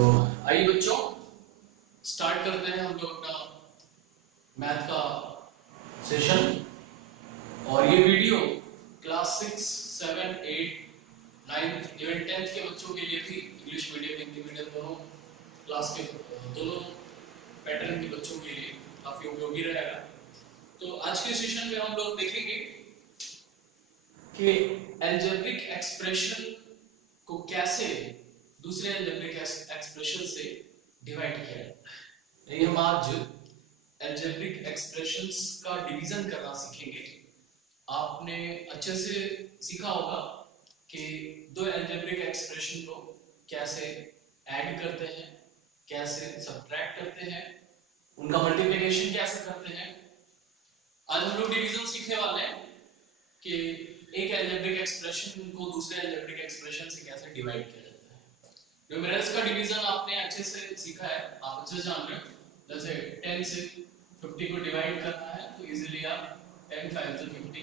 आइए बच्चों, स्टार्ट करते हैं हम लोग अपना मैथ का सेशन। और ये वीडियो क्लास 6, 7, 8, 9, 11, 10 के बच्चों के लिए भी, इंग्लिश मीडियम हिंदी मीडियम दोनों क्लास के दोनों पैटर्न के बच्चों के लिए काफी उपयोगी रहेगा। तो आज के सेशन में हम लोग देखेंगे कि अलजेब्रिक एक्सप्रेशन को कैसे दूसरे अलजेब्रिक एक्सप्रेशन से डिवाइड किया जाता है। हम आज अलजेब्रिक एक्सप्रेशंस का डिवीजन करना सीखेंगे। आपने अच्छे से सीखा होगा कि दो अलजेब्रिक एक्सप्रेशन को कैसे ऐड करते हैं, कैसे सब्ट्रैक्ट करते हैं, उनका मल्टीप्लिकेशन कैसे करते हैं। आज हम लोग डिवीजन सीखने वाले हैं कि एक अलजेब्रिक एक्सप्रेशन को दूसरे अलजेब्रिक एक्सप्रेशन से कैसे डिवाइड किया जाता है। न्यूमेरल्स का डिवीजन आपने अच्छे से सीखा है, आप अच्छे से जान रहे हो। जैसे 10 से 50 को डिवाइड करना है तो इजीली आप 10 5 से 50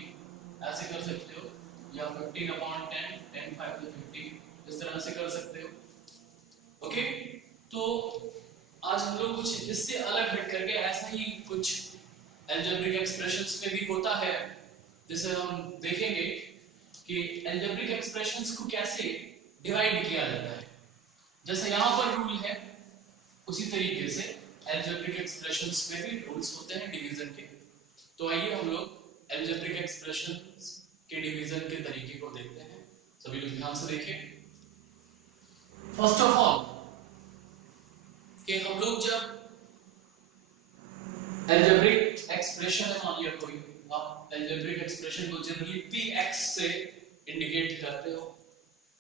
ऐसे कर सकते हो, या 15/10 10 5 से 50 इस तरह से कर सकते हो। ओके, तो आज हम लोग कुछ इससे अलग हट करके ऐसा ही कुछ अलजेब्रिक एक्सप्रेशंस में भी होता है, जिसे हम देखेंगे कि अलजेब्रिक एक्सप्रेशंस को कैसे डिवाइड किया जाता है। जैसे यहाँ पर रूल है, उसी तरीके से अलजेब्रिक एक्सप्रेशंस में भी रूल्स होते हैं डिवीजन के। तो आइए हम लोग अलजेब्रिक एक्सप्रेशंस के डिवीजन के तरीके को देखते हैं। सभी लोग ध्यान से देखें। फर्स्ट ऑफ ऑल कि हम लोग जब अलजेब्रिक एक्सप्रेशन है, मान लिया कोई, आप अलजेब्रिक एक्सप्रेशन को जनरली px से इंडिकेट करते हो।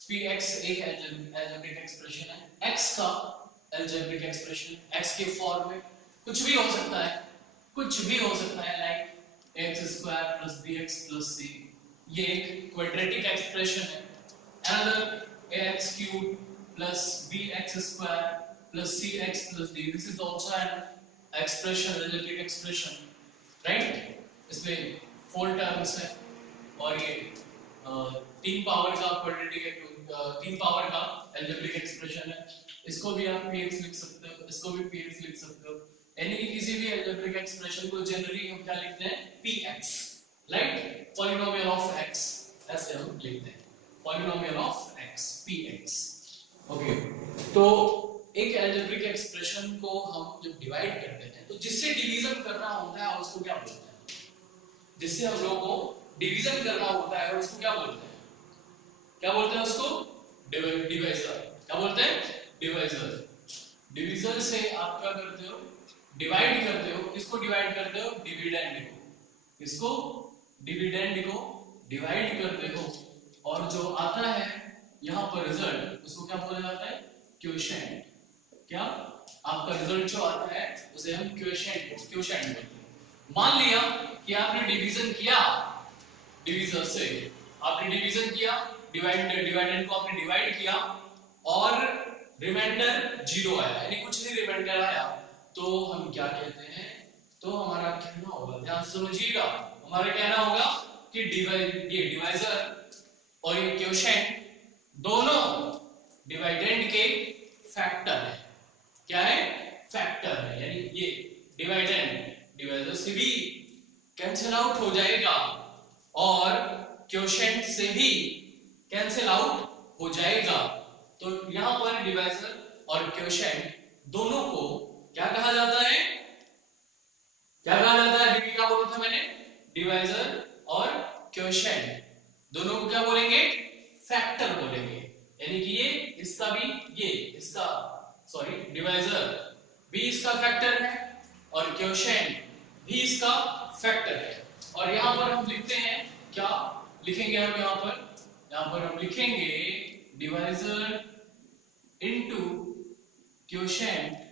px एक अलजेब्रिक एक्सप्रेशन है, x का अलजेब्रिक एक्सप्रेशन, x के फॉर्म में कुछ भी हो सकता है, कुछ भी हो सकता है, लाइक x² + bx + c, ये एक क्वाड्रेटिक एक्सप्रेशन है। Another ax³ + bx² + cx + d, this is also an expression, algebraic expression, right. इसमें 4 टर्म्स है और ये 3 पावर का क्वाड्रेटिक, 3 पावर का अलजेब्रिक एक्सप्रेशन है। इसको भी आप px लिख सकते हो, इसको भी px लिख सकते हो। यानी कि किसी भी अलजेब्रिक एक्सप्रेशन को जनरली हम क्या लिखते हैं, px, right, polynomial of x, ऐसे हम लिखते हैं, polynomial of x, px। Okay, तो एक अलजेब्रिक एक्सप्रेशन को हम जब डिवाइड करते हैं तो जिससे डिवीजन करना होता है उसको क्या बोलते हैं, जिससे हम लोगों को डिवीजन करना होता है उसको क्या बोलते हैं, क्या बोलते हैं उसको, डिवाइजर। क्या बोलते हैं, डिवाइजर। डिवीजर से आप क्या करते हो, डिवाइड करते हो। किसको डिवाइड करते हो, डिविडेंड को। इसको डिविडेंड को डिवाइड करते हो और जो आता है यहाँ पर रिजल्ट, उसको क्या बोला जाता है, क्वोशिएंट। क्या, आपका रिजल्ट जो आता है उसे हम क्वोशिएंट बोलते हैं। मान लिया कि आपने डिवीजन किया, डिवीजर से आपने डिवीजन किया, डिवाइडेंड को आपने डिवाइड किया और रिमाइंडर 0 आया, यानी कुछ नहीं रिमाइंडर आया, तो हम क्या कहते हैं, तो हमारा कहना होगा, ध्यान से समझिएगा, हमारा कहना होगा कि ये डिवाइजर और ये क्वोशिएंट दोनों डिवाइडेंड के फैक्टर है। क्या है, फैक्टर है, यानी ये डिवाइडेंड डिवाइजर से भी कैंसिल आउट हो जाएगा और क्वोशिएंट से भी कैंसिल आउट हो जाएगा। तो यहां पर डिवाइजर और क्वोशिएंट दोनों को क्या कहा जाता है, क्या कहा जाता है, अभी क्या बोला था मैंने, डिवाइजर और क्वोशिएंट दोनों को क्या बोलेंगे, फैक्टर बोलेंगे। यानी कि ये इसका भी, ये इसका, सॉरी, डिवाइजर भी इसका फैक्टर है और क्वोशिएंट भी इसका फैक्टर है। और यहां पर हम लिखते हैं, क्या लिखेंगे हम यहाँ पर हम लिखेंगे divisor into quotient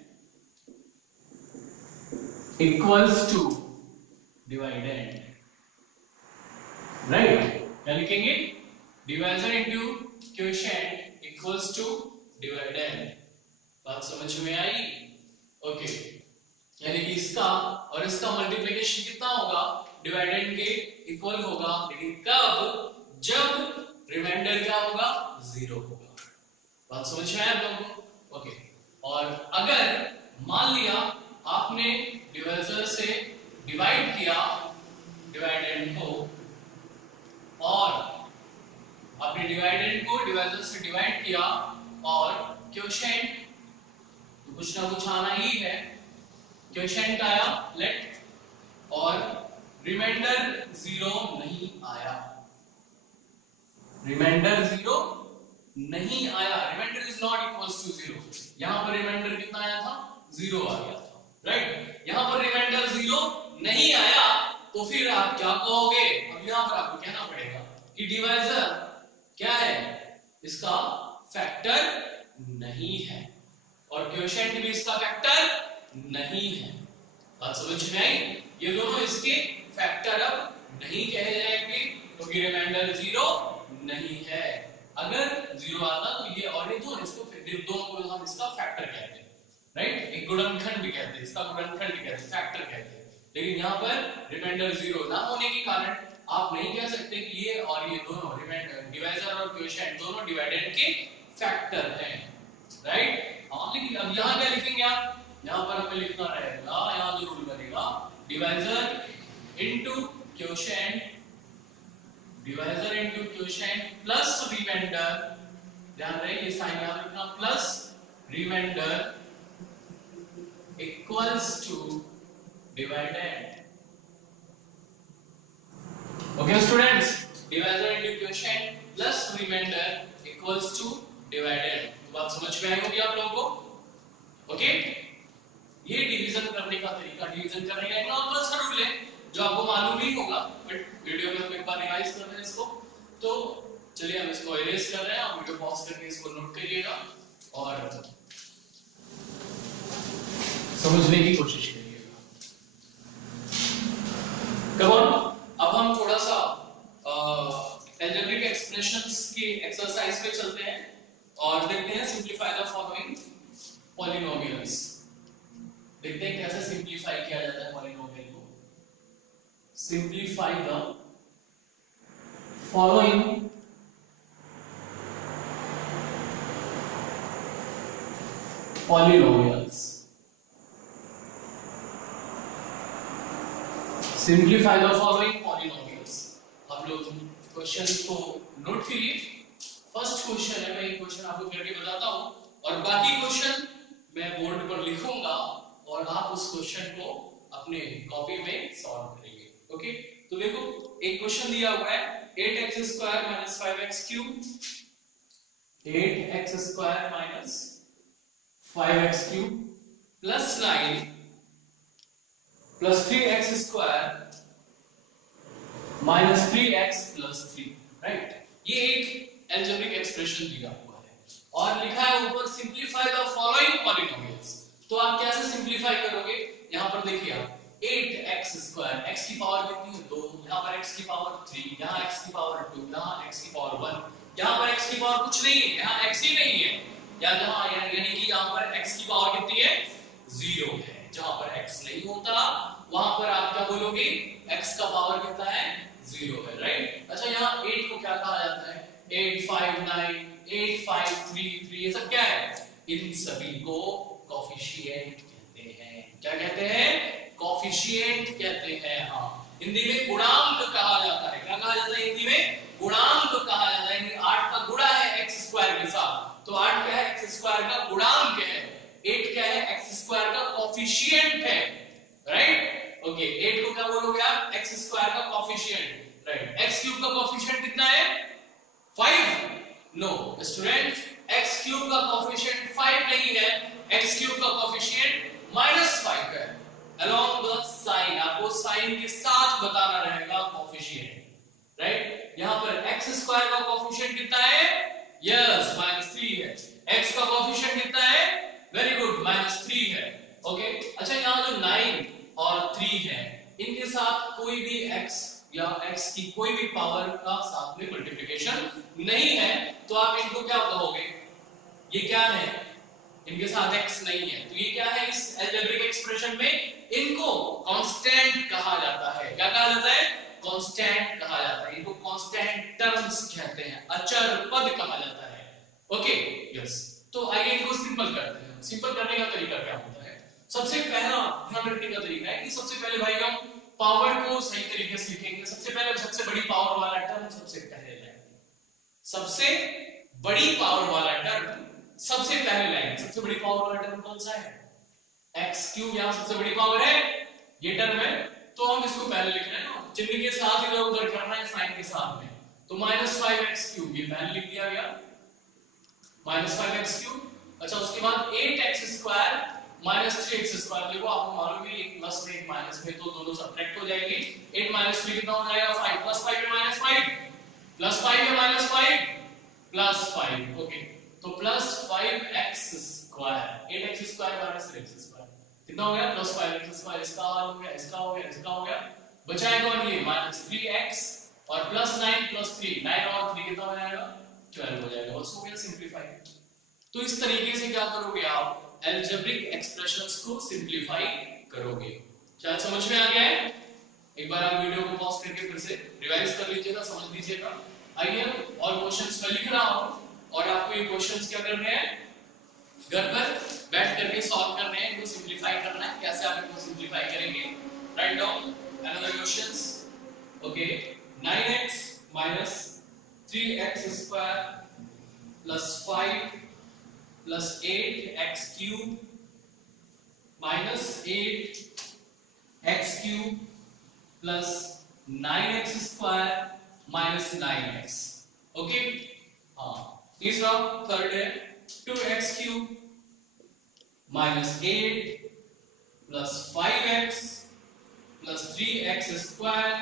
equals to dividend, right. क्या लिखेंगे, divisor into quotient equals to dividend. बात समझ में आई? ओके, यानी कि इसका और इसका मल्टीप्लिकेशन कितना होगा, डिवाइडेंड के इक्वल होगा, लेकिन कब, जब रिमाइंडर क्या होगा, 0 होगा। बात समझ में आया आप लोगों को? ओके, और अगर मान लिया आपने डिवाइजर से डिवाइड किया डिवाइडेंड को, और आपने डिवाइडेंड को डिवाइजर से डिवाइड किया और क्वोशिएंट तो कुछ ना कुछ आना ही है, क्वोशिएंट आया लेट, और रिमाइंडर 0 नहीं आया, रिमाइंडर 0 नहीं आया, remainder is not equals to 0। यहां पर रिमाइंडर कितना आया था, 0 आ गया था, राइट। यहां पर रिमाइंडर 0 नहीं आया तो फिर आप क्या कहोगे, अब यहां पर आपको कहना पड़ेगा कि डिवाइजर क्या है, इसका फैक्टर नहीं है और क्वोशिएंट भी इसका फैक्टर नहीं है। बात समझ में आई? ये दोनों इसके फैक्टर अब नहीं कहे जाएंगे क्योंकि रिमाइंडर 0 नहीं है। अगर 0 आता तो ये और ये दो इसको दोनों को हम इसका फैक्टर कहते हैं, राइट। एक गुणनखंड भी कहते हैं, इसका गुणनखंड भी कहते हैं, फैक्टर कहते हैं। लेकिन यहाँ पर रिमाइंडर 0 ना होने के कारण आप नहीं कह सकते कि ये और ये दोनों डिवाइजर और क्वोशिएंट दोनों डिवाइडेंड के फैक्टर हैं, राइट। हाँ, लेकिन अब यहाँ क्या लिखेंगे आप, यहाँ पर हमें लिखना रहेगा, यहाँ जो रूल बनेगा divisor into quotient, divisor into quotient plus remainder, ध्यान रहे ये साइन यहाँ लिखना, plus remainder equals to dividend. Okay students, divisor into quotient plus remainder equals to dividend. बात समझ में आई होगी आप लोगों को? ओके, ये डिवीजन करने का तरीका, डिवीजन करने का एक नॉर्मल सा रूल है जो आपको मालूम ही होगा, बट वीडियो में हम एक बार रिवाइज कर रहे हैं इसको। तो चलिए हम इसको इरेज कर रहे हैं, आप वीडियो पॉज करके इसको नोट करिएगा और समझने की कोशिश करिएगा। कम ऑन, अब हम थोड़ा सा अलजेब्रिक एक्सप्रेशंस की एक्सरसाइज पे चलते हैं और देखते हैं सिंपलीफाई द फॉलोइंग पॉलिनोमियल्स। देखते हैं कैसे सिंपलीफाई किया जाता है पॉलिनोमियल को। Simplify the following polynomials. Simplify the following polynomials. आप लोग क्वेश्चन को नोट कीजिए। फर्स्ट क्वेश्चन है, मैं एक क्वेश्चन आपको करके बताता हूं और बाकी क्वेश्चन मैं बोर्ड पर लिखूंगा और आप उस क्वेश्चन को अपने कॉपी में सॉल्व करेंगे। ओके, तो देखो एक क्वेश्चन दिया हुआ है 8x² - 5x³ 8x² - 5x³ + 9 + 3x² - 3x + 3, right. ये एक अलजेब्रिक एक्सप्रेशन दिया हुआ है और लिखा है ऊपर सिंपलीफाई द फॉलोइंग पॉलिनोमियल्स। तो आप कैसे सिंपलीफाई करोगे, यहां पर देखिए आप 8x², x की पावर कितनी है 2, यहां पर x की पावर 3, यहां x की पावर 2, यहां x की पावर 1, यहां पर x की पावर कुछ नहीं है, यहां x ही नहीं है, यानी कि यहां पर x की पावर कितनी है 0 है। जहां पर x नहीं होता वहां पर आप क्या बोलोगे, x का पावर कितना है 0 है, राइट। अच्छा, यहां 8 को क्या कहा जाता है, 8 5 9 8 5 3 3, ये सब क्या है, इन सभी को कोफिशिएंट कहते हैं। क्या कहते हैं, कोफिशिएंट कहते हैं। हाँ, हिंदी में गुणांक कहा जाता है। क्या कहा जाता है हिंदी में, गुणांक कहा जाता है। 8 का गुणा है x² के साथ, तो 8 क्या है x² का गुणांक है, 8 क्या है x² का कोफिशिएंट है, राइट। ओके, 8 को क्या बोलोगे आप, x² का कोफिशिएंट, राइट। x³ का कोफिशिएंट कितना है 5? नो स्टूडेंट्स, x³ का कोफिशिएंट 5 नहीं है, x³ का कोफिशिएंट -5 है। अलोंग द साइन, आपको साइन के साथ बताना रहेगा कोफिशिएंट, राइट। यहां पर x² का कोफिशिएंट कितना है, यस -3 है। x का कोफिशिएंट कितना है, वेरी गुड -3 है। ओके, अच्छा यहां जो 9 और 3 है, इनके साथ कोई भी x या x की कोई भी पावर का साथ में मल्टीप्लिकेशन नहीं है, तो आप इनको क्या कहोगे, ये क्या है, इनके साथ x नहीं है, तो ये क्या है इस अलजेब्रिक एक्सप्रेशन में, इनको कांस्टेंट कहा जाता है। क्या कहा जाता है, कांस्टेंट कहा जाता है। इनको कांस्टेंट टर्म्स कहते हैं, अचर पद कहा जाता है। Okay, yes. तो आइए इनको सिंपल करते हैं। सिंपल सबसे पहले भाई हम पावर को सही तरीके से लिखेंगे। सबसे पहले सबसे बड़ी पावर वाला टर्म सबसे पहले लाइन, सबसे बड़ी पावर वाला टर्म सबसे पहले लाइन। सबसे बड़ी पावर वाला टर्म कौन सा है? एक्स क्यूब, यहां सबसे बड़ी पावर है, ये टर्म है, तो हम इसको पहले लिख रहे हैं ना, चिन्ह के साथ इधर उधर करना है, साइन के साथ में, तो -5x क्यूब ये पहले लिख दिया गया, -5x क्यूब। अच्छा, उसके बाद 8x स्क्वायर -3x स्क्वायर, देखो आपको मालूम है एक प्लस में एक माइनस में, तो दोनों सब्ट्रैक्ट हो जाएंगे। 8 - 3 कितना हो जाएगा? 5 + 5 है -5, +5 है -5 +5, ओके, तो +5x square, 8x square -3x square कितना हो गया? +5x square. इसका हल हो गया, इसका हो गया, इसका हो गया, बचा है कौन? ये -3x और +9 + 3, 9 और 3 कितना हो जाएगा? 12 हो जाएगा, बस हो गया सिंपलीफाई। तो इस तरीके से क्या करोगे आप? अलजेब्रिक एक्सप्रेशंस को सिंपलीफाई करोगे। क्या समझ में आ गया है? एक बार आप वीडियो को पॉज करके फिर से रिवाइज कर लीजिएगा, समझ लीजिएगा। आइए और क्वेश्चंस मैं लिख रहा हूं और आपको ये क्वेश्चंस क्या करने हैं? घर पर बैठ करके सॉल्व करने हैं, इनको सिंपलीफाई करना है। कैसे आप इनको सिंपलीफाई करेंगे? Write down another questions. Okay, 9x - 3x square +5 + 8x cube -8x cube + 9x square -9x, okay. हाँ, तीसरा थर्ड है 2x cube -8 + 5x + 3x square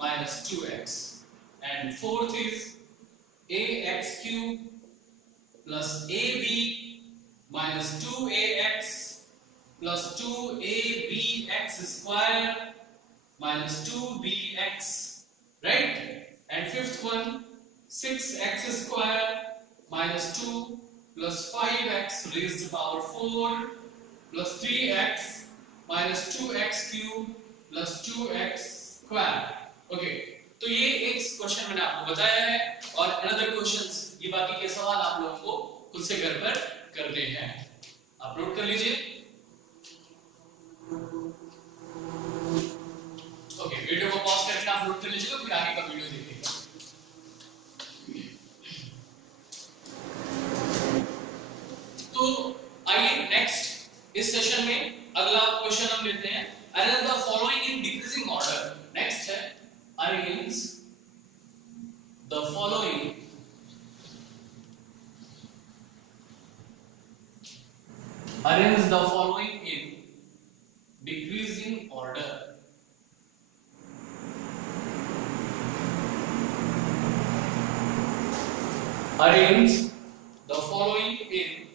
-2x, and fourth is ax cube plus ab minus 2ax plus 2abx square minus 2bx, right? And fifth one 6x square minus 2 plus 5x raised to power 4 plus 3x minus 2x cube plus 2x square, okay। तो ये एक question मैंने आपको बताया है और another questions, ये बाकी के सवाल आप लोगों को खुद से घर पर करने हैं। आप नोट कर लीजिए। ओके, वीडियो को पॉज करके आप नोट कर लीजिएगा, फिर आगे का वीडियो देखिएगा। तो आइए नेक्स्ट इस सेशन में अगला क्वेश्चन हम लेते हैं। Arrange the following in decreasing order. Next है arrange the following in decreasing order। Arrange the following in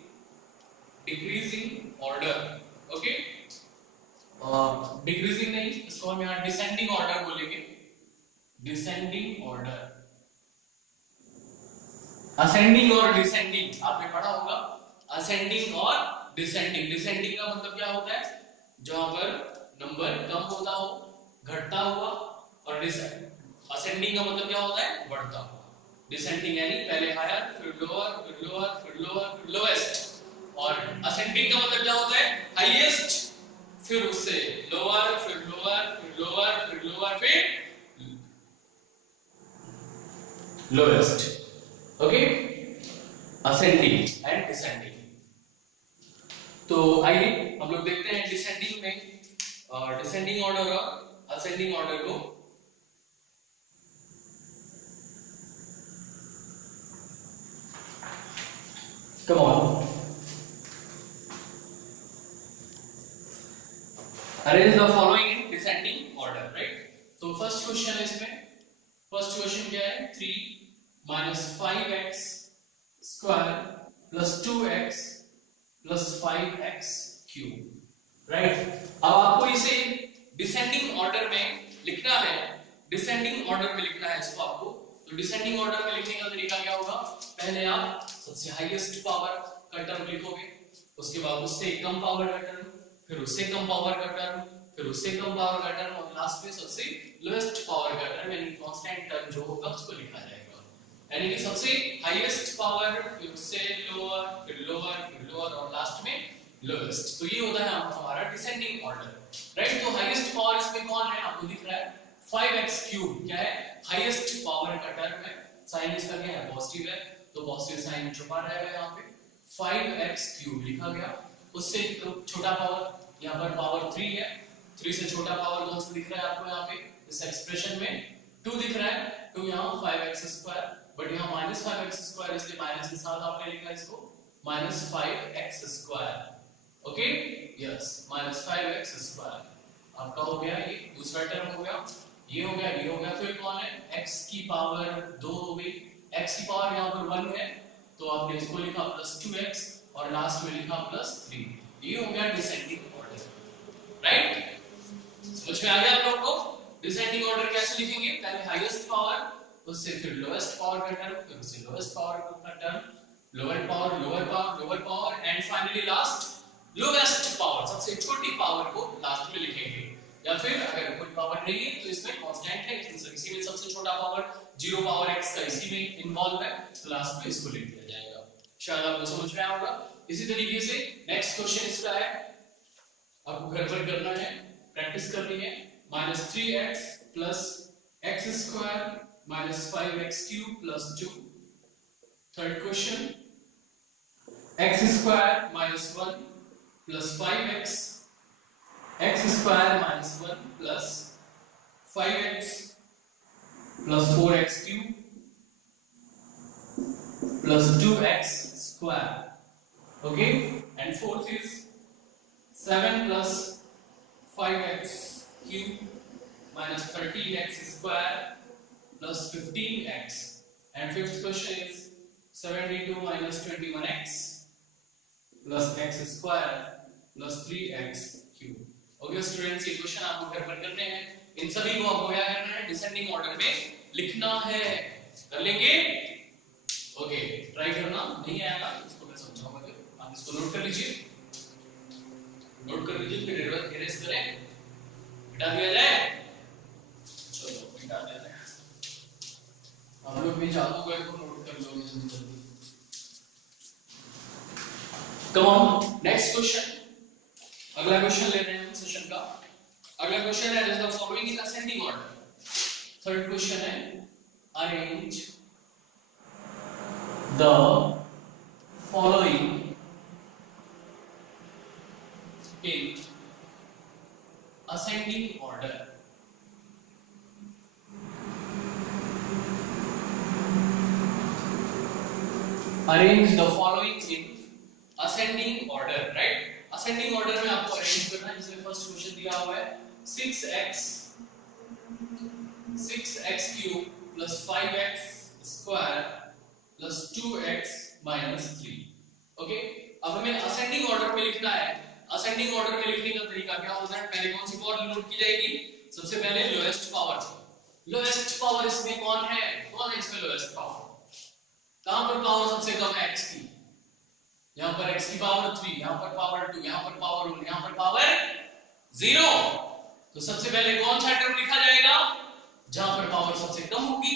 decreasing order, okay। Decreasing नहीं, इसको हम यहाँ डिसेंडिंग ऑर्डर बोलेंगे। डिसेंडिंग ऑर्डर, असेंडिंग और डिसेंडिंग आपने पढ़ा होगा। असेंडिंग और डिसेंडिंग, डिसेंडिंग का मतलब क्या होता है? जहां पर नंबर कम होता हो, घटता हुआ, और असेंडिंग का मतलब क्या होता है? बढ़ता हुआ। डिसेंडिंग यानी पहले हायर, फिर लोअर, फिर लोअर, फिर लोअर, फिर लोएस्ट। और असेंडिंग का मतलब क्या होता है? हाईएस्ट, फिर उससे लोअर, फिर लोअर, फिर लोअर, फिर लोअर, फिर lowest, okay. Ascending and descending. तो आइए हम लोग देखते हैं डिसेंडिंग में डिसेंडिंग ऑर्डर और असेंडिंग ऑर्डर को। Come on, arrange the following in descending order, right. तो फर्स्ट क्वेश्चन है इसमें। फर्स्ट क्वेश्चन क्या है? 3 - 5x square plus 2x plus 5x cube, right. अब आपको इसे डिसेंडिंग ऑर्डर में लिखना है, डिसेंडिंग ऑर्डर में लिखना है इसको आपको। तो डिसेंडिंग ऑर्डर में लिखने का तरीका क्या होगा? पहले आप सबसे हाईएस्ट पावर का टर्म लिखोगे, उसके बाद उससे कम पावर का टर्म, फिर उससे कम पावर का टर्म, फिर उससे कम पावर का टर्म, और लास्ट में सबसे लोएस्ट पावर का टर्म यानी कांस्टेंट टर्म जो होगा उसको लिखा जाएगा। यानी कि सबसे हाईएस्ट पावर, फिर उससे लोअर, फिर लोअर, फिर लोअर, और लास्ट में लोएस्ट। तो ये होता है हमारा डिसेंडिंग ऑर्डर, राइट। तो हाईएस्ट पावर इसमें कौन है, आपको दिख रहा है 5x क्यूब, क्या है हाईएस्ट पावर का टर्म है, साइन इसका क्या है पॉजिटिव है, तो पॉजिटिव साइन छुपा रहेगा यहाँ पे, 5x क्यूब लिखा गया। उससे तो छोटा पावर यहाँ पर पावर 3 है, 3 से छोटा पावर कौन सा दिख रहा है आपको यहाँ पे इस एक्सप्रेशन में 2 दिख रहा है, तो यहाँ 5x स्क्वायर, बट यहाँ -5x स्क्वायर इसलिए माइनस के साथ आपने लिखा इसको -5x square, okay yes -5x square आपका हो गया, ये दूसरा टर्म हो गया, ये हो गया, ये हो गया। फिर कौन है x की पावर 2 हो गई, x की पावर यहाँ पर 1 है तो आपने इसको लिखा +2x और लास्ट में लिखा +3, ये हो गया डिसेंडिंग ऑर्डर, राइट। समझ में आ गया आप लोग को डिसेंडिंग ऑर्डर कैसे लिखेंगे, पहले हाईएस्ट पावर, उससे फिर लोएस्ट पावर का टर्म, फिर उससे लोएस्ट पावर का term, lower power, lower power, lower power and finally last lowest power, सबसे छोटी पावर को लास्ट में लिखेंगे। या फिर अगर कोई पावर नहीं है तो इसमें कांस्टेंट है, इसी में सबसे छोटा पावर 0 पावर x का इसी में इन्वॉल्व है, तो लास्ट में इसको लिख दिया जाएगा। शायद आपको समझ में आया होगा। इसी तरीके से नेक्स्ट क्वेश्चन इसका है, आपको घर पर करना है, प्रैक्टिस करनी है, -3x + x square -5x cube + 2। Third question x square -1 + 5x x square minus 1 plus 5x plus 4x cube plus 2x square, okay, and fourth is 7 plus 5x cube minus 13x square plus 15x, and fifth question is 72 minus 21x plus x square plus 3x cube। Okay students, ये question आपको घर पर करने हैं, इन सभी को आपको क्या करना है डिसेंडिंग ऑर्डर में लिखना है, कर लेंगे। ओके ट्राई करना, नहीं आएगा इसको मैं समझाऊंगा, आप इसको नोट कर लीजिए, नोट कर लीजिए, फिर इरेज करें, हटा दिया जाए, चलो हटा दिया जाए, आप लोग भी जादूगर को नोट कर लोगे जल्दी जल्दी। कम ऑन नेक्स्ट क्वेश्चन, अगला क्वेश्चन ले रहे हैं हम सेशन का। अगला क्वेश्चन है the following in ascending order. Third question है arrange the following in ascending order. Arrange the following in ascending order, right. Ascending order में आपको अरेंज करना है, जिसमें फर्स्ट क्वेश्चन दिया हुआ है 6x cube plus 5x square plus 2x minus 3। Okay, अब हमें असेंडिंग ऑर्डर में लिखना है। असेंडिंग ऑर्डर में लिखने का तरीका क्या होता है, पहले कौन सी पावर नोट की जाएगी, सबसे पहले लोएस्ट पावर। लोएस्ट पावर इसमें कौन है, कौन है इसमें लोएस्ट पावर, कहां पर पावर सबसे कम है x की, यहां पर x की पावर 3, यहां पर पावर 2, यहां पर पावर 1, यहां पर पावर 0। तो सबसे पहले कौन सा टर्म लिखा जाएगा, जहां पर पावर सबसे कम होगी,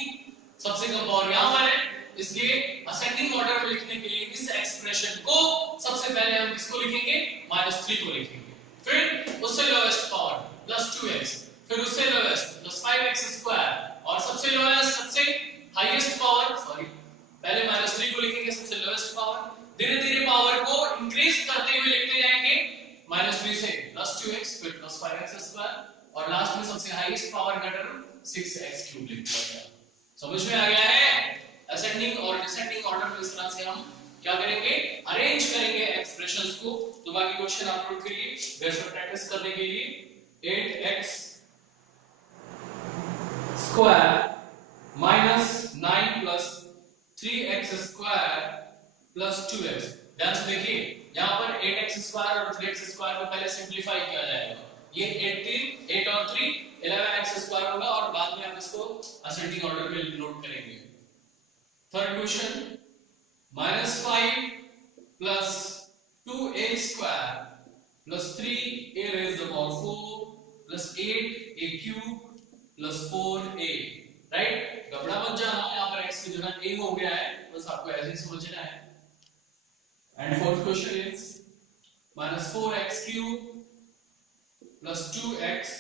सबसे कम पावर यहां पर है, इसलिए असेंडिंग ऑर्डर में लिखने के लिए इस एक्सप्रेशन को सबसे पहले हम किसको लिखेंगे, -3 को लिखेंगे, फिर उससे लोएस्ट पावर प्लस 2x, फिर उससे लोएस्ट प्लस 5x स्क्वायर, और सबसे लोएस्ट सबसे हाईएस्ट पावर, सॉरी पहले -3 को लिखेंगे सबसे लोएस्ट पावर, धीरे धीरे पावर को इंक्रीज करते हुए लिखते जाएंगे, -3 से +2x फिर +5x स्क्वायर, और लास्ट में सबसे हाईएस्ट पावर का टर्म 6x क्यूब लिख दिया गया। समझ में आ गया है। असेंडिंग और डिसेंडिंग ऑर्डर में इस तरह से हम क्या करेंगे, अरेंज करेंगे एक्सप्रेशंस को। तो बाकी क्वेश्चन आप लोग के लिए घर पर प्रैक्टिस करने के लिए 8x square -9 + 3x square plus 2x। ध्यान से देखिए, यहां पर 8x स्क्वायर और 3x स्क्वायर को पहले सिंपलीफाई किया जाएगा, ये 8 और 3 11x स्क्वायर होगा, और बाद में आप इसको असेंडिंग ऑर्डर में नोट करेंगे। Third question -5 + 2a square + 3a raised to power 4 + 8a cube + 4a, right. घबरा मत जाना, यहां पर x की जगह a हो गया है, बस आपको ऐसे ही समझना है। And fourth question is minus 4x cube plus 2x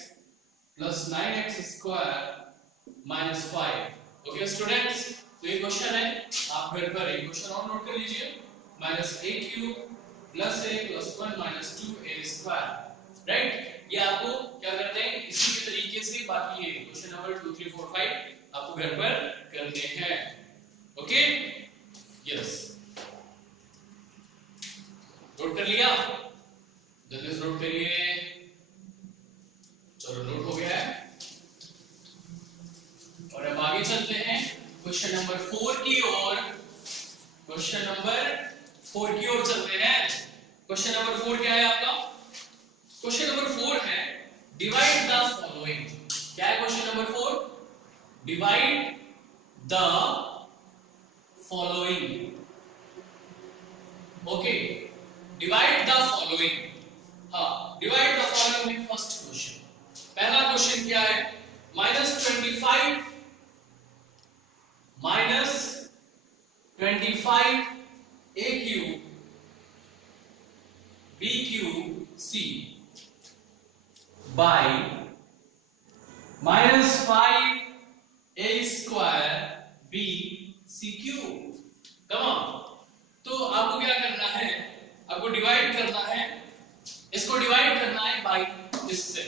plus 9x square minus 5। Okay students, तो ये क्वेश्चन है, आप घर पर एक क्वेश्चन और नोट कर लीजिए। Minus a cube plus a plus 1 minus 2a square, right. ये आपको क्या करते हैं इसी के तरीके से, बाकी ये क्वेश्चन नंबर 2 3 4 5 आपको घर पर करने हैं। ओके यस, नोट कर लिया? जल्दी से नोट करिए। चलो नोट हो गया है, और अब आगे चलते हैं क्वेश्चन नंबर 4 की ओर। क्वेश्चन नंबर 4 की ओर चलते हैं। क्वेश्चन नंबर 4 क्या है आपका? क्वेश्चन नंबर 4 है डिवाइड द फॉलोइंग। क्या है question number 4? Divide the following. Okay, divide the following. हाँ, डिवाइड द फॉलोइंग में फर्स्ट क्वेश्चन, पहला क्वेश्चन क्या है? -25 a cube b cube c by -5 a square b c cube. तमाम। तो आपको क्या करना है? आपको डिवाइड करना है, इसको डिवाइड करना है बाय इससे,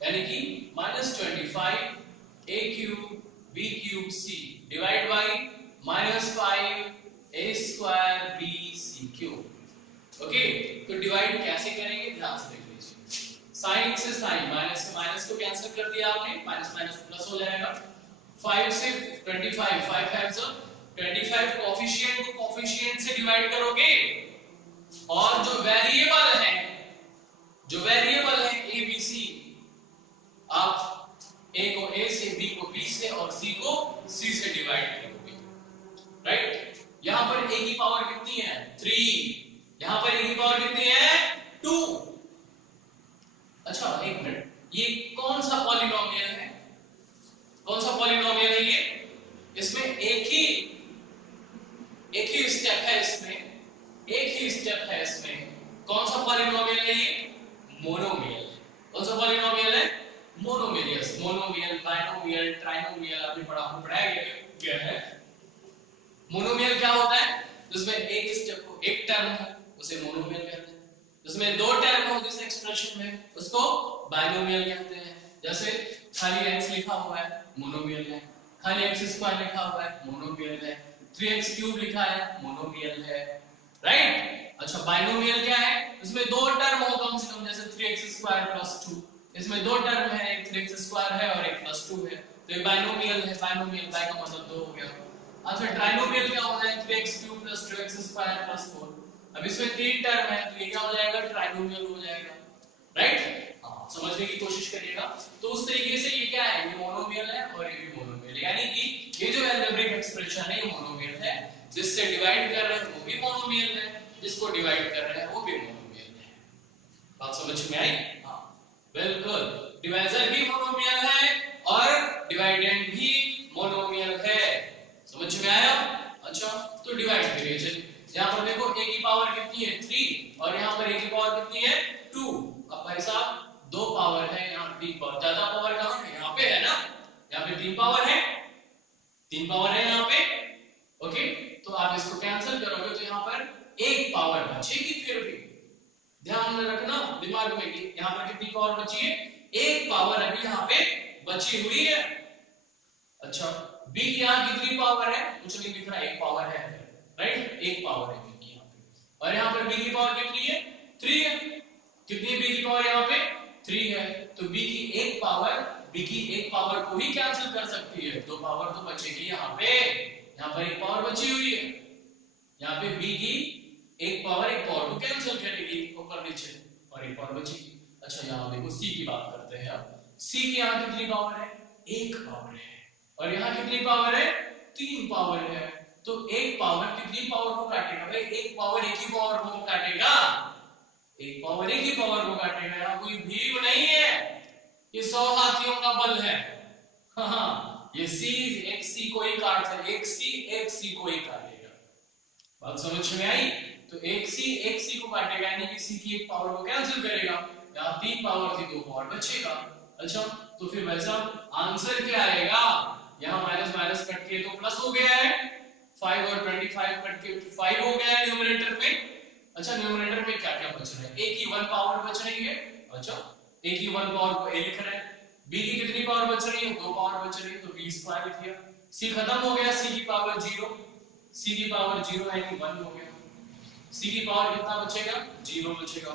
यानी कि -25 a cube b cube c divide by -5 a square b c cube. Okay, तो डिवाइड कैसे करेंगे ध्यान से देख लीजिए। साइन से साइन, माइनस से माइनस को कैंसिल कर दिया आपने, माइनस माइनस प्लस हो जाएगा। 5 से 25, 5 5 25 कोएफिशिएंट को कोएफिशिएंट से डिवाइड करोगे, और जो वेरिएबल है a b c, आप a को a से, b को b से और c को c से डिवाइड करोगे, राइट। यहां पर a की पावर कितनी है? 3। यहां पर a की पावर कितनी है? 2। अच्छा एक मिनट, ये कौन सा पॉलिनोमियल है? कौन सा पॉलिनोमियल है ये? इसमें एक ही स्टेप है, इसमें कौन सा पॉलिनोमियल है ये? मोनोमियल। कौन सा पॉलिनोमियल है? मोनोमियल। मोनोमियल, बाइनोमियल, ट्राइनोमियल आपने पढ़ाया गया है। मोनोमियल क्या होता है? जिसमें एक स्टेप हो, एक टर्म हो, उसे मोनोमियल कहते हैं। जिसमें दो टर्म हो जिस एक्सप्रेशन में, उसको बाइनोमियल कहते हैं। जैसे खाली x लिखा हुआ है, मोनोमियल है। खाली x स्क्वायर लिखा हुआ है, मोनोमियल है। 3x क्यूब लिखा है, मोनोमियल है, राइट। अच्छा बाइनोमियल क्या है? इसमें दो टर्म हो कम से कम, जैसे 3x स्क्वायर प्लस 2, इसमें दो टर्म है, एक 3x स्क्वायर है और एक प्लस 2 है, तो ये बाइनोमियल है। बाइनोमियल बाय का मतलब दो हो गया। अच्छा ट्राइनोमियल क्या होता है? 3x cube plus 2x square plus 4। अब इसमें तीन टर्म है, तो ये क्या हो जाएगा? ट्राइनोमियल हो जाएगा, राइट। हाँ, समझने की कोशिश करिएगा। तो उस तरीके से ये क्या है? ये मोनोमियल है और ये भी मोनोमियल है, यानी कि ये जो अलजेब्रिक एक्सप्रेशन है ये मोनोमियल है। जिससे डिवाइड कर रहे हैं वो भी मोनोमियल है, जिसको डिवाइड कर रहे हैं वो भी मोनोमियल है। बात समझ में आई? हाँ बिल्कुल, डिवाइजर भी मोनोमियल है और डिवाइडेंड भी मोनोमियल है। समझ में आया? अच्छा तो डिवाइड करिए। चलिए यहां पर देखो a की पावर कितनी है? 3, और यहां पर a की पावर कितनी है? 2। अब भाई साहब दो पावर है, यहां 3 पावर, ज्यादा पावर कहां है? यहां पे है ना, यहां पे 3 पावर है, 3 पावर है यहां पे। ओके, तो आप इसको कैंसिल करोगे तो यहां पर एक पावर बचेगी। फिर भी ध्यान में रखना दिमाग में कि यहां पर कितनी पावर बची है? एक पावर अभी यहां पे बची हुई है। अच्छा b की यहां कितनी पावर है? कुछ नहीं दिख रहा, एक पावर है, राइट, एक पावर है b की यहां पे। और यहां पर b की पावर कितनी है? 3 है। कितनी b की पावर यहां पे? 3 है। तो b की एक पावर को ही कैंसिल कर सकती है, दो पावर तो बचेगी यहां पे। यहां पर एक पावर बची हुई है, यहां पे b की एक पावर को कैंसिल करेगी ऊपर नीचे, और एक पावर बचेगी। अच्छा यहां देखो c की बात करते हैं। अब c की यहां कितनी पावर है? एक पावर है। और यहां कितनी पावर है? 3 पावर है। तो एक पावर कितनी पावर को काटेगा? भाई एक पावर एक ही पावर को काटेगा, एक पावर एक ही पावर को काटेगा। यहां कोई भीड़ नहीं है, ये 100 हाथियों का बल है। हाँ, ये c एक c को ही काट सकता है, एक c को ही काटेगा। बात समझ में आई? तो तो एक सी को काटेगा, यानी कि सी की एक पावर को कैंसिल करेगा, यहाँ 3 पावर थी 2 पावर बचेगा। अच्छा तो फिर वैसा आंसर क्या आएगा, यहाँ माइनस माइनस कट के तो प्लस हो गया है, 5 और 25 कट के 5 हो गया है न्यूमरेटर में। अच्छा न्यूमरेटर में क्या क्या बच रहा है, a की 1 पावर बच रही है। अच्छा a की 1 पावर को a लिख रहे हैं, b की कितनी पावर बच रही है, 2 पावर बच रही है, तो b स्क्वायर लिख दिया। c खत्म हो गया, c की पावर 0, c की पावर 0 यानी 1 हो गया, c की पावर कितना बचेगा, 0 बचेगा,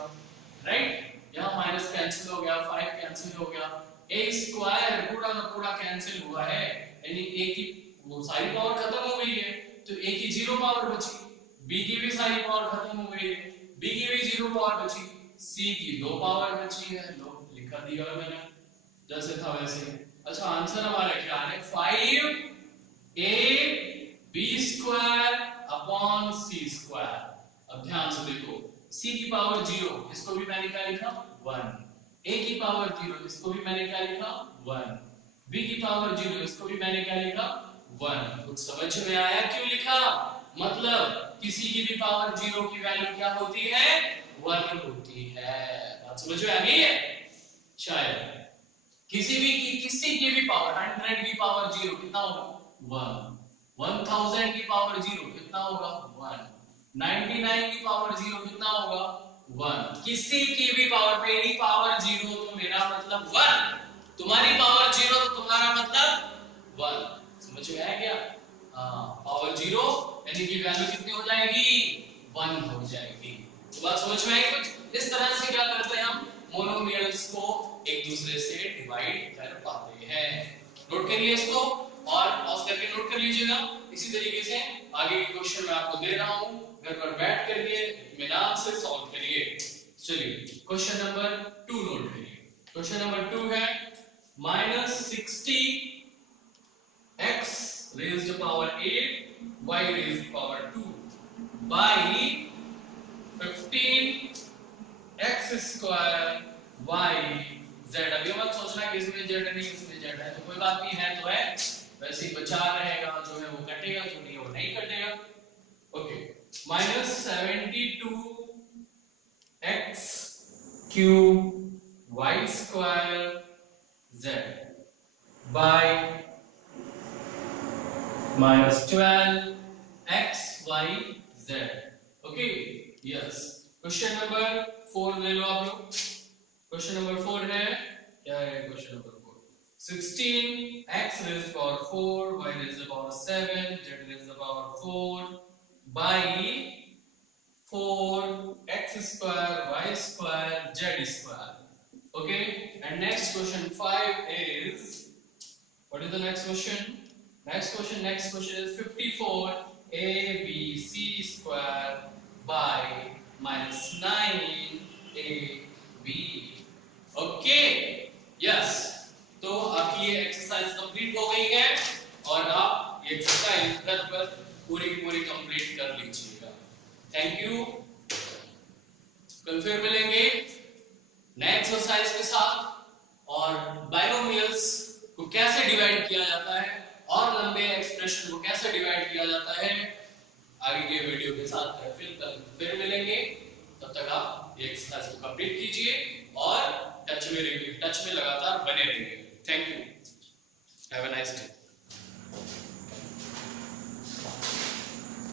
राइट। यहाँ माइनस कैंसिल हो गया, 5 कैंसिल हो गया, a स्क्वायर पूरा का पूरा कैंसिल हुआ है, यानी a की वो सारी पावर खत्म हो गई है, तो a की 0 पावर बची, b की भी सारी पावर खत्म हो गई है, b की भी 0 पावर बची, c की 2 पावर बची है, लो लिखा दिया मैंने जैसे था वैसे। अच्छा आंसर हमारा क्या है, 5ab square upon c square. अब ध्यान से देखो, c की पावर 0, इसको भी मैंने क्या लिखा 1, a की पावर 0, इसको भी मैंने क्या लिखा 1, b की पावर 0, इसको भी मैंने क्या लिखा 1। कुछ समझ में आया क्यों लिखा, मतलब किसी की भी पावर 0 की वैल्यू क्या होती है, 1 होती है। बात समझ में आ गई है, शायद किसी की भी पावर 100 की पावर 0 कितना होगा 1, 1000 की पावर 0 कितना होगा 1, 99 की पावर 0 कितना होगा 1। किसी की भी पावर, मेरी पावर 0 तो मेरा मतलब 1, तुम्हारी पावर 0 तो तुम्हारा मतलब 1। समझ में आया क्या, पावर 0 यानी कि वैल्यू कितनी हो जाएगी 1 हो जाएगी। तो बात समझ में आई कुछ, इस तरह से क्या करते हैं हम मोनोमियल्स को एक दूसरे से डिवाइड कर पाते हैं। नोट करिए इसको और पॉज करके नोट कर लीजिएगा। इसी तरीके से आगे के क्वेश्चन मैं आपको दे रहा हूं, घर पर बैठ करके इत्मीनान से सॉल्व करिए। चलिए क्वेश्चन नंबर 2 नोट करिए। क्वेश्चन नंबर 2 है -60 x raised to power 8 y raised to power 2 by 15 x square y z। अभी मत सोचना कि इसमें z नहीं इसमें z है, तो कोई बात नहीं है, तो है वैसे ही बचा रहेगा, जो है वो कटेगा, जो नहीं है वो नहीं कटेगा। Okay -72 x cube y square z by -12 x y z। Okay yes, question number 4 ले लो आप लोग। क्वेश्चन नंबर 4 है, क्या है question number 4, 16 x raised to power 4 y raised to power 7 z raised to power 4 by 4 x square y square z square। okay, and next question 5 is, what is the next question, next question is 54 abc square by -9 ab। Okay yes, तो अब ये exercise complete हो गई है और आप ये exercise घर पर पूरी कंप्लीट कर लीजिएगा। थैंक यू, कल फिर मिलेंगे नए एक्सरसाइज के साथ और बाइनोमियल्स को कैसे डिवाइड किया जाता है और लंबे एक्सप्रेशन को कैसे डिवाइड किया जाता है आगे के वीडियो के साथ फिर मिलेंगे। तब तक आप ये एक्सरसाइज को कंप्लीट कीजिए और टच में लगातार बने रहिए। Thank you, have a nice day.